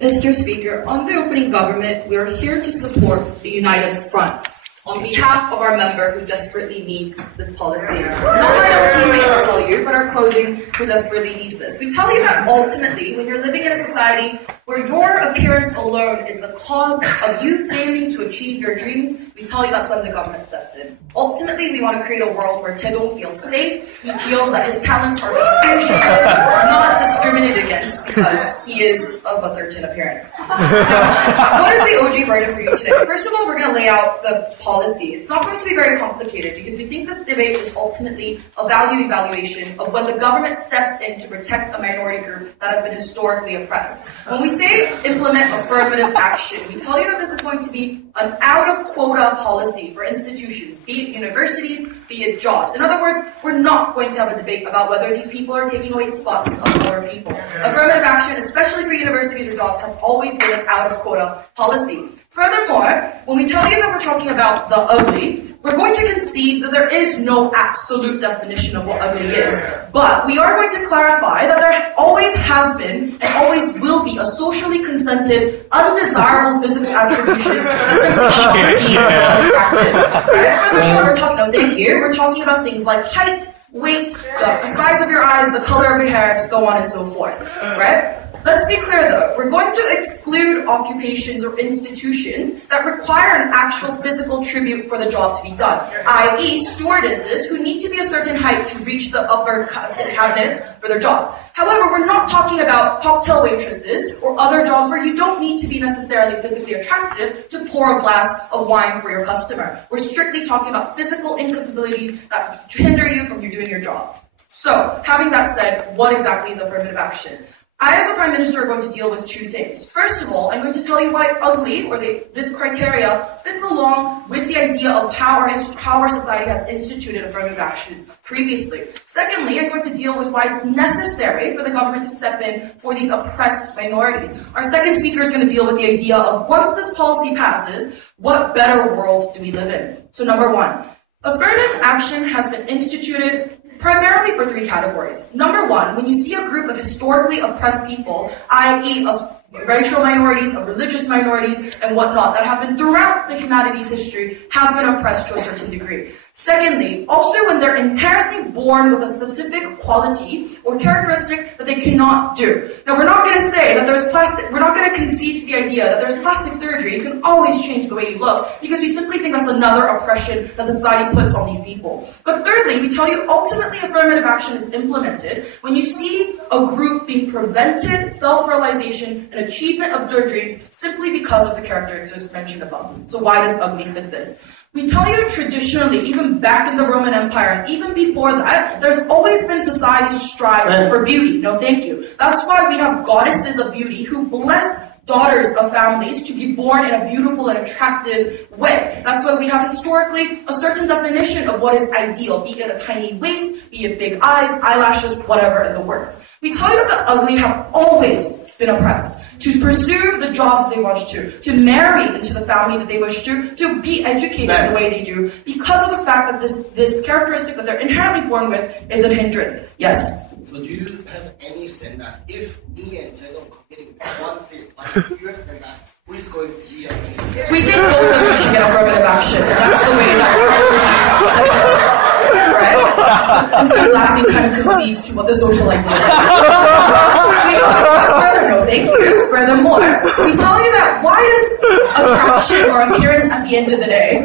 Mr. Speaker, on the opening government, we are here to support a united front on behalf of our member who desperately needs this policy. Not my own teammate will tell you, but our closing who desperately needs this. We tell you that ultimately, when you're living in a society where your appearance alone is the cause of you failing to achieve your dreams, we tell you that's when the government steps in. Ultimately, we want to create a world where Taedong feels safe, he feels that his talents are being appreciated, not discriminated against because he is of a certain appearance. Now, what is the OG burden for you today? First of all, we're going to lay out the policy. It's not going to be very complicated because we think this debate is ultimately a value evaluation of when the government steps in to protect a minority group that has been historically oppressed. When we say implement affirmative action, we tell you that this is going to be an out-of-quota policy for institutions, be it universities, be it jobs. In other words, we're not going to have a debate about whether these people are taking away spots of other people. Affirmative action, especially for universities or jobs, has always been an out-of-quota policy. Furthermore, when we tell you that we're talking about the ugly, we're going to concede that there is no absolute definition of what ugly is. But we are going to clarify that there always has been and always will be a socially consented, undesirable physical attributions that simply cannot be attractive. Right? Furthermore, we're talking about things like height, weight, the size of your eyes, the color of your hair, so on and so forth. Right? Let's be clear though, we're going to exclude occupations or institutions that require an actual physical tribute for the job to be done, i.e. stewardesses who need to be a certain height to reach the upper cabinets for their job. However, we're not talking about cocktail waitresses or other jobs where you don't need to be necessarily physically attractive to pour a glass of wine for your customer. We're strictly talking about physical incapabilities that hinder you from doing your job. So, having that said, what exactly is affirmative action? I, as the Prime Minister, are going to deal with two things. First of all, I'm going to tell you why ugly, or this criteria, fits along with the idea of how our society has instituted affirmative action previously. Secondly, I'm going to deal with why it's necessary for the government to step in for these oppressed minorities. Our second speaker is going to deal with the idea of once this policy passes, what better world do we live in? So number one, affirmative action has been instituted primarily for three categories. Number one, when you see a group of historically oppressed people, i.e. of racial minorities, of religious minorities, and whatnot, that have been throughout the humanities history, have been oppressed to a certain degree. Secondly, also when they're inherently born with a specific quality or characteristic that they cannot do. Now, we're not going to say that there's we're not going to concede to the idea that there's plastic surgery. You can always change the way you look, because we simply think that's another oppression that the society puts on these people. But thirdly, we tell you ultimately affirmative action is implemented when you see a group being prevented self-realization and achievement of their dreams simply because of the characteristics mentioned above. So why does ugly fit this? We tell you traditionally, even back in the Roman Empire, and even before that, there's always been societies striving for beauty. No, thank you. That's why we have goddesses of beauty who bless daughters of families to be born in a beautiful and attractive way. That's why we have historically a certain definition of what is ideal, be it a tiny waist, be it big eyes, eyelashes, whatever in the works. We tell you that the ugly have always been oppressed, to pursue the jobs that they wish to marry into the family that they wish to be educated in the way they do, because of the fact that this characteristic that they're inherently born with is a hindrance. Yes? So do you have any sense that if me and Jeong committing one thing, like your sense that who is going to be a minister? We think both of them should get affirmative action, and that's the way that our says it. Right? And the laughing kind of concedes to what the social idea is. We talk about further, no thank you. Furthermore, we tell you that why does attraction or appearance at the end of the day,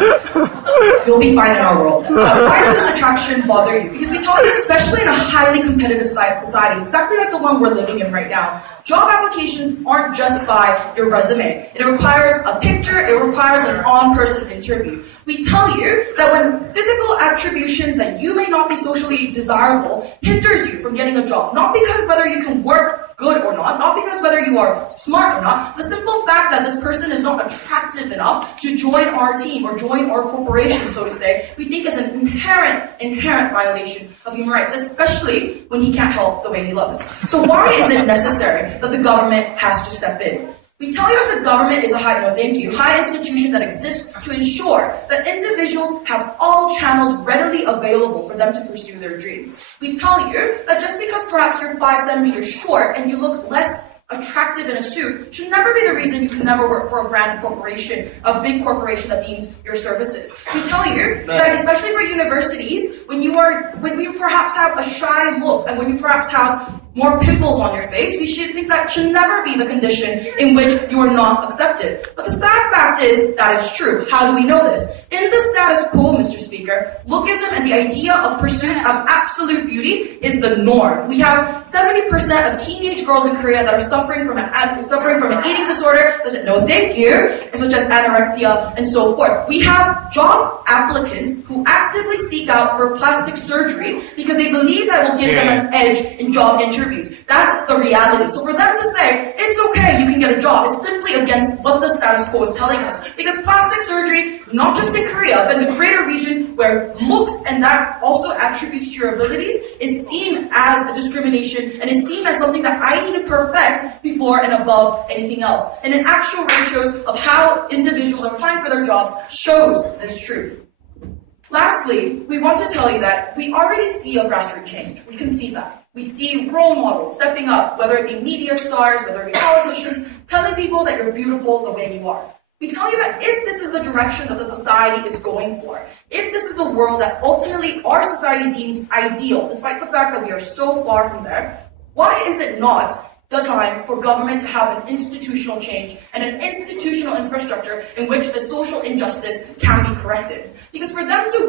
you'll be fine in our world. Why does this attraction bother you? Because we tell you, especially in a highly competitive society, exactly like the one we're living in right now, job applications aren't just by your resume. It requires a picture, it requires an on-person interview. We tell you that when physical attributions that you may not be socially desirable hinders you from getting a job, not because whether you can work good or not because whether you are smart or not, the simple fact that this person is not attractive enough to join our team or join our corporation, so to say, we think is an inherent violation of human rights, especially when he can't help the way he looks. So why is it necessary that the government has to step in? We tell you that the government is a high institution that exists to ensure that individuals have all channels readily available for them to pursue their dreams. We tell you that just because perhaps you're 5 centimeters short and you look less attractive in a suit should never be the reason you can never work for a grand corporation, a big corporation that deems your services. We tell you that especially for universities, when you perhaps have a shy look and when you perhaps have more pimples on your face, we should think that should never be the condition in which you are not accepted. But the sad fact is that is true. How do we know this? In the status quo, Mr. Speaker, lookism and the idea of pursuit of absolute beauty is the norm. We have 70% of teenage girls in Korea that are suffering from an eating disorder, such as such as anorexia and so forth. We have job applicants who actively seek out for plastic surgery because they believe that it will give them an edge in job interviews. That's the reality. So for them to say, it's okay, you can get a job, is simply against what the status quo is telling us. Because plastic surgery, not just in Korea, but in the greater region where looks and that also attributes to your abilities is seen as a discrimination and is seen as something that I need to perfect before and above anything else. And in actual ratios of how individuals are applying for their jobs shows this truth. Lastly, we want to tell you that we already see a grassroots change. We can see that. We see role models stepping up, whether it be media stars, whether it be politicians, telling people that you're beautiful the way you are. We tell you that if this is the direction that the society is going for, if this is the world that ultimately our society deems ideal, despite the fact that we are so far from there, why is it not the time for government to have an institutional change and an institutional infrastructure in which the social injustice can be corrected? Because for them to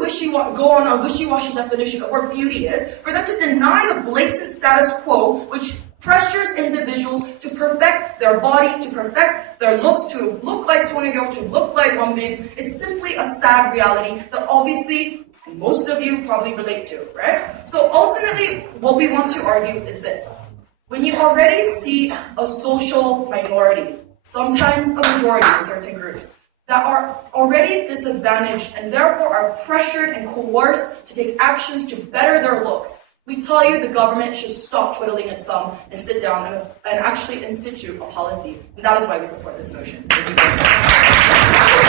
go on a wishy-washy definition of what beauty is, for them to deny the blatant status quo, which pressures individuals to perfect their body, to perfect their looks, to look like Sonyeong, to look like Wonbin, is simply a sad reality that obviously most of you probably relate to, right? So ultimately, what we want to argue is this. When you already see a social minority, sometimes a majority in certain groups, that are already disadvantaged and therefore are pressured and coerced to take actions to better their looks, we tell you the government should stop twiddling its thumb and sit down and actually institute a policy. And that is why we support this motion. Thank you very much.